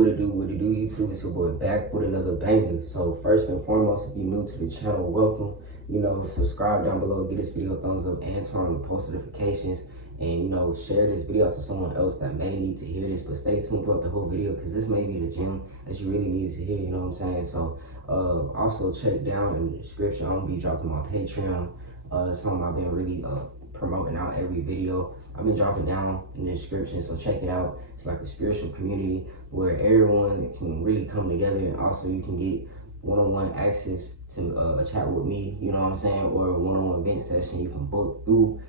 What it do, YouTube? It's your boy back with another banger. So first and foremost, if you're new to the channel, welcome. Subscribe down below, give this video a thumbs up, and turn on the post notifications. And share this video to someone else that may need to hear this. But stay tuned throughout the whole video because this may be the gem that you really needed to hear. You know what I'm saying? So also check down in the description. I'm gonna be dropping my Patreon. Something I've been really promoting out every video. I've been dropping down in the description, so check it out. It's like a spiritual community where everyone can really come together, and also you can get one-on-one access to a chat with me, you know what I'm saying, or a one-on-one event session you can book through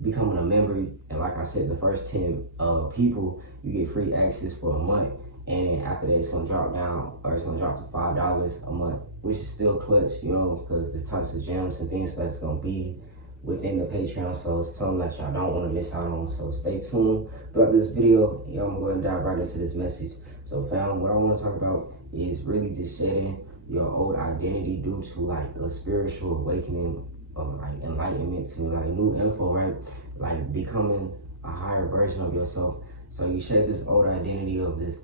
becoming a member. And like I said, the first 10 people, you get free access for a month, and after that it's gonna drop down, or it's gonna drop to $5 a month, which is still clutch, because the types of gems and things that's gonna be within the Patreon. So it's something that y'all don't want to miss out on. So stay tuned throughout this video. I'm gonna go ahead and dive right into this message. So fam, what I want to talk about is really just shedding your old identity due to like a spiritual awakening, of like enlightenment, to like new info, right? Like becoming a higher version of yourself. So you shed this old identity of this,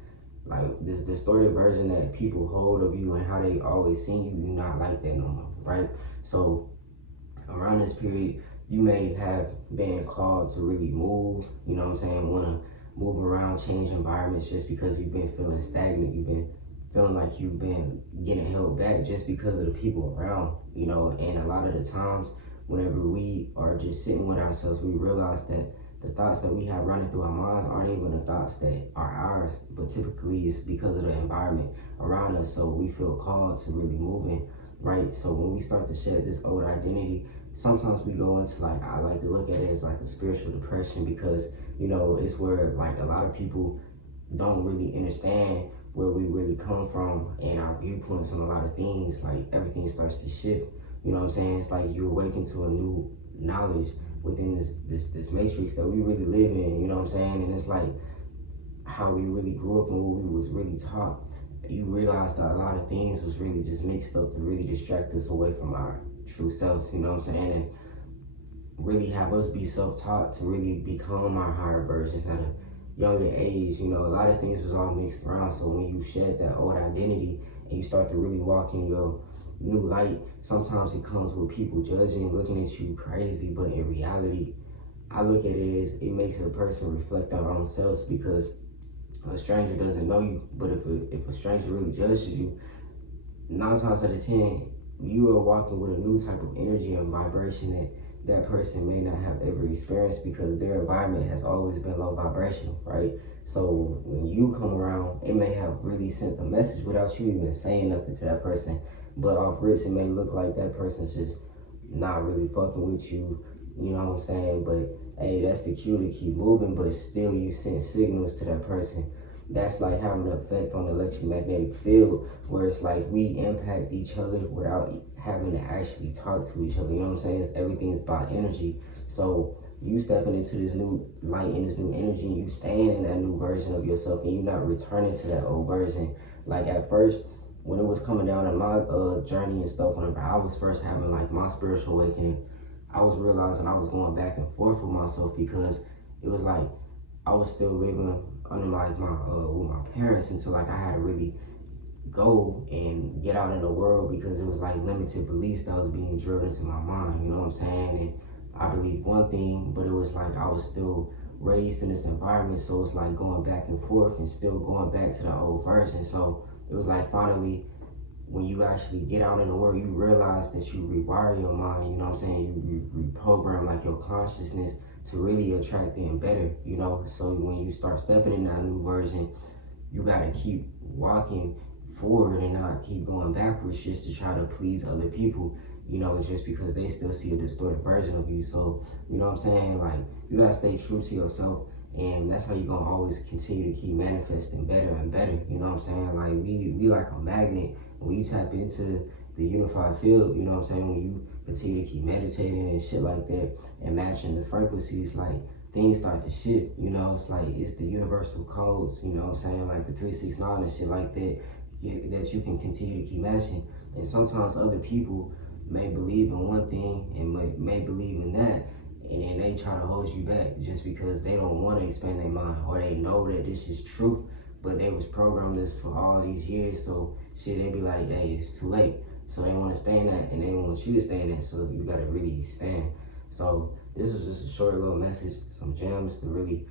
like this distorted version that people hold of you and how they always seen you. You're not like that no more, right? So around this period, you may have been called to really move, want to move around, change environments just because you've been feeling stagnant. You've been feeling like you've been getting held back just because of the people around, and a lot of the times whenever we are just sitting with ourselves, we realize that the thoughts that we have running through our minds aren't even the thoughts that are ours, but typically it's because of the environment around us. So we feel called to really move in, right? So when we start to shed this old identity, sometimes we go into like, I like to look at it as like a spiritual depression, because it's where like a lot of people don't really understand where we really come from and our viewpoints on a lot of things. Like everything starts to shift, it's like you awaken to a new knowledge within this matrix that we really live in, and it's like how we really grew up and what we was really taught. You realize that a lot of things was really just mixed up to really distract us away from our true selves, and really have us be self-taught to really become our higher versions at a younger age. A lot of things was all mixed around. So when you shed that old identity and you start to really walk in your new light, sometimes it comes with people judging, looking at you crazy, but in reality, I look at it as it makes a person reflect on their own selves, because a stranger doesn't know you, but if a stranger really judges you, 9 times out of 10, you are walking with a new type of energy and vibration that person may not have ever experienced, because their environment has always been low vibrational, right? So when you come around, it may have really sent a message without you even saying nothing to that person, but off rips, it may look like that person's just not really fucking with you, you know what I'm saying? But hey, that's the cue to keep moving, but still you send signals to that person. That's like having an effect on the electromagnetic field, where it's like we impact each other without having to actually talk to each other. You know what I'm saying? Everything's about energy. So you stepping into this new light and this new energy, and you staying in that new version of yourself, and you're not returning to that old version. Like at first, when it was coming down on my journey and stuff, whenever I was first having like my spiritual awakening, I was realizing I was going back and forth with myself, because it was like I was still living under like my with my parents until like I had to really go and get out in the world, because it was like limited beliefs that was being drilled into my mind, you know what I'm saying? And I believed one thing, but it was like I was still raised in this environment, so it's like going back and forth and still going back to the old version. So it was like finally, when you actually get out in the world, you realize that you rewire your mind, you know what I'm saying? You reprogram like your consciousness to really attract in better, So when you start stepping in that new version, you gotta keep walking forward and not keep going backwards just to try to please other people, just because they still see a distorted version of you. So, you know what I'm saying? Like, you gotta stay true to yourself, and that's how you're gonna always continue to keep manifesting better and better, you know what I'm saying? Like, we like a magnet. When you tap into the unified field, you know what I'm saying? When you continue to keep meditating and shit like that and matching the frequencies, like things start to shift, it's like it's the universal codes, you know what I'm saying? Like the 369 and shit like that, that you can continue to keep matching. And sometimes other people may believe in one thing and may believe in that, and then they try to hold you back just because they don't want to expand their mind, or they know that this is truth, but they was programmed this for all these years. So shit, they be like, hey, it's too late. So they want to stay in that, and they want you to stay in that. So you gotta really expand. So this is just a short little message, some gems to really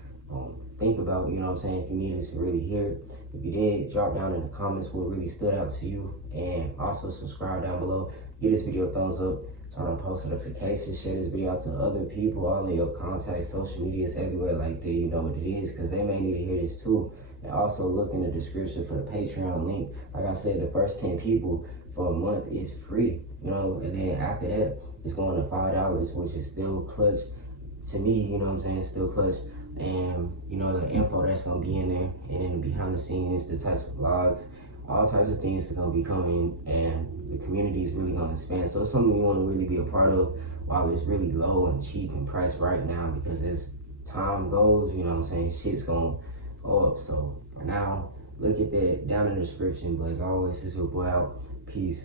think about. You know what I'm saying? If you needed to really hear it. If you did, drop down in the comments what really stood out to you, and also subscribe down below. Give this video a thumbs up, turn on post notifications, share this video out to other people, all of your contacts, social medias, everywhere like that. You know what it is, because they may need to hear this too. And also look in the description for the Patreon link. Like I said, the first 10 people for a month is free, you know, and then after that, it's going to $5, which is still clutch to me, you know what I'm saying, still clutch. And you know, the info that's gonna be in there, and then behind the scenes, the types of vlogs, all types of things are gonna be coming, and the community is really gonna expand. So it's something you want to really be a part of while it's really low and cheap and priced right now, because as time goes, you know what I'm saying, shit's gonna go up. So for now, look at that down in the description. But as always, this is your boy out. Peace.